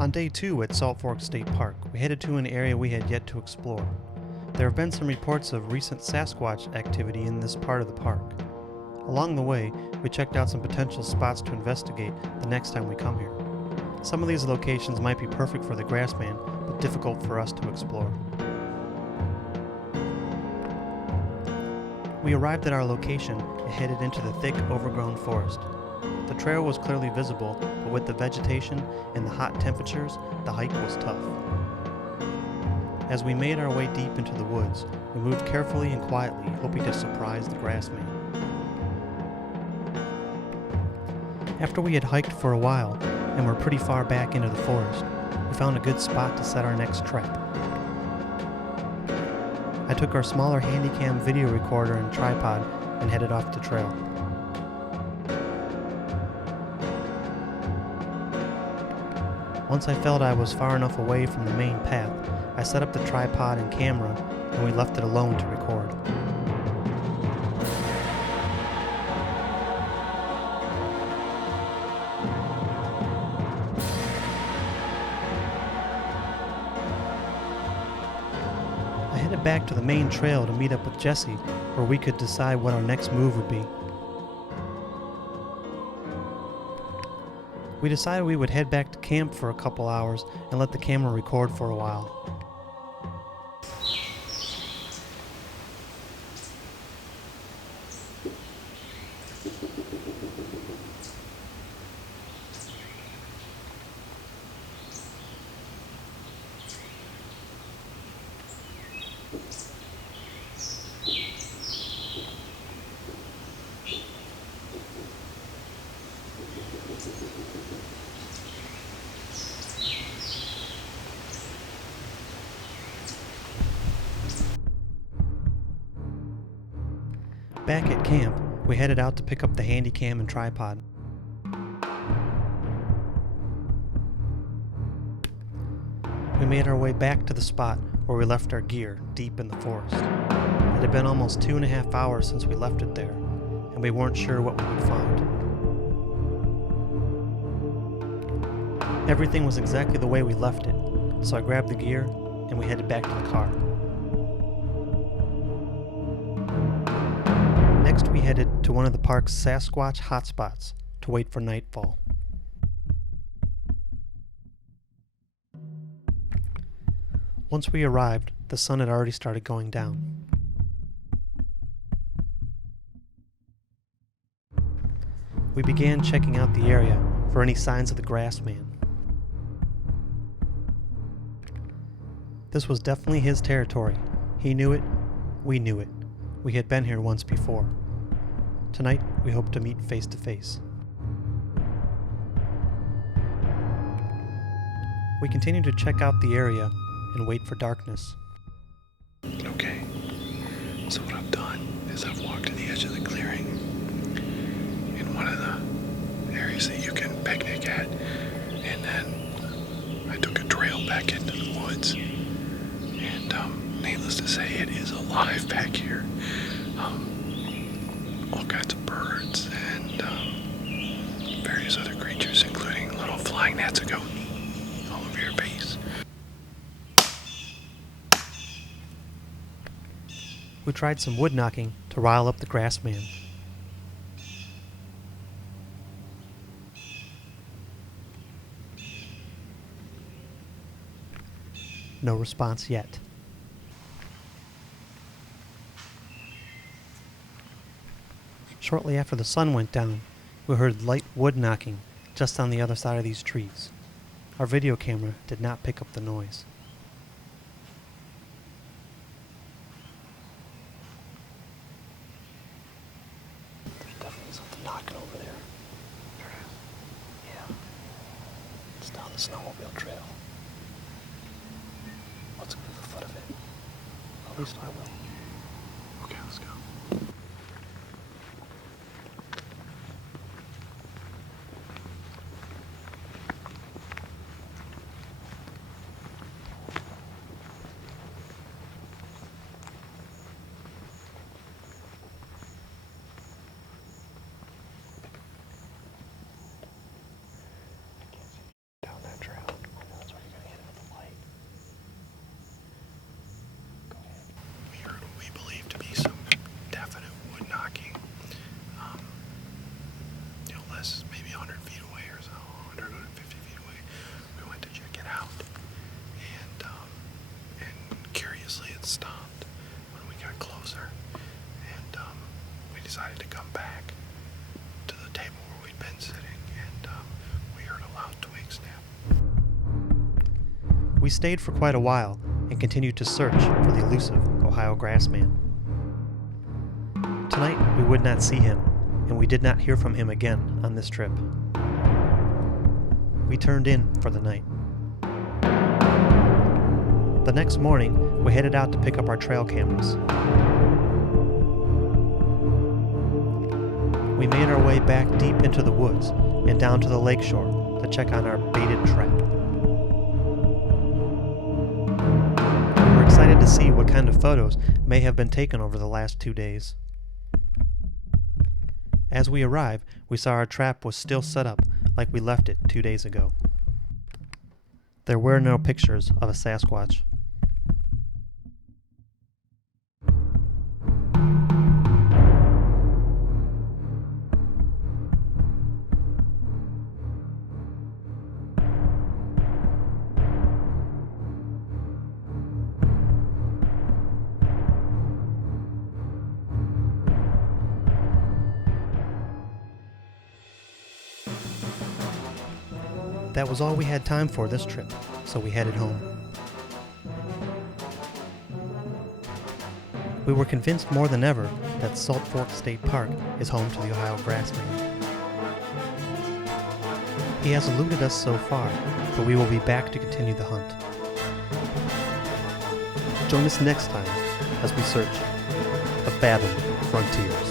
On day 2 at Salt Fork State Park, we headed to an area we had yet to explore. There have been some reports of recent Sasquatch activity in this part of the park. Along the way, we checked out some potential spots to investigate the next time we come here. Some of these locations might be perfect for the Grassman, but difficult for us to explore. We arrived at our location and headed into the thick, overgrown forest. The trail was clearly visible, but with the vegetation and the hot temperatures, the hike was tough. As we made our way deep into the woods, we moved carefully and quietly, hoping to surprise the Grassman. After we had hiked for a while and were pretty far back into the forest, we found a good spot to set our next trap. I took our smaller Handycam video recorder and tripod and headed off the trail. Once I felt I was far enough away from the main path, I set up the tripod and camera and we left it alone to record. I headed back to the main trail to meet up with Jesse, where we could decide what our next move would be. We decided we would head back to camp for a couple hours and let the camera record for a while. Back at camp, we headed out to pick up the Handycam and tripod. We made our way back to the spot where we left our gear, deep in the forest. It had been almost 2.5 hours since we left it there, and we weren't sure what we would find. Everything was exactly the way we left it, so I grabbed the gear and we headed back to the car. Next, we headed to one of the park's Sasquatch hotspots to wait for nightfall. Once we arrived, the sun had already started going down. We began checking out the area for any signs of the Grassman. This was definitely his territory. He knew it, we knew it. We had been here once before. Tonight, we hope to meet face to face. We continue to check out the area and wait for darkness. Okay, so what I've done is I've walked to the edge of the clearing in one of the areas that you can picnic at, and then I took a trail back into the woods, and needless to say, it is alive back here. All kinds of birds and various other creatures, including little flying gnats that go all over your base. We tried some wood knocking to rile up the Grassman. No response yet. Shortly after the sun went down, we heard light wood knocking just on the other side of these trees. Our video camera did not pick up the noise. There's definitely something knocking over there. Yeah. It's down the snowmobile trail. Let's go to the foot of it. At least I will. Okay, let's go. Down that trail. I know. stayed for quite a while and continued to search for the elusive Ohio Grassman. Tonight we would not see him, and we did not hear from him again on this trip. We turned in for the night. The next morning, we headed out to pick up our trail cameras. We made our way back deep into the woods and down to the lakeshore to check on our baited trap. We were excited to see what kind of photos may have been taken over the last 2 days. As we arrived, we saw our trap was still set up like we left it 2 days ago. There were no pictures of a Sasquatch. That was all we had time for this trip, so we headed home. We were convinced more than ever that Salt Fork State Park is home to the Ohio Grassman. He has eluded us so far, but we will be back to continue the hunt. Join us next time as we search the Fathom frontiers.